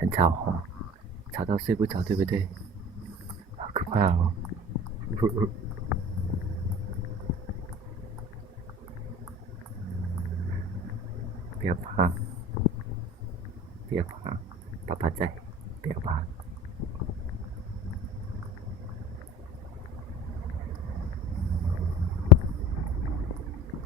Anh chào họ, chào giáo sư, chào TVT. 급하요. 배 아파, 배 아파, 바빠ใจ, 배 아파.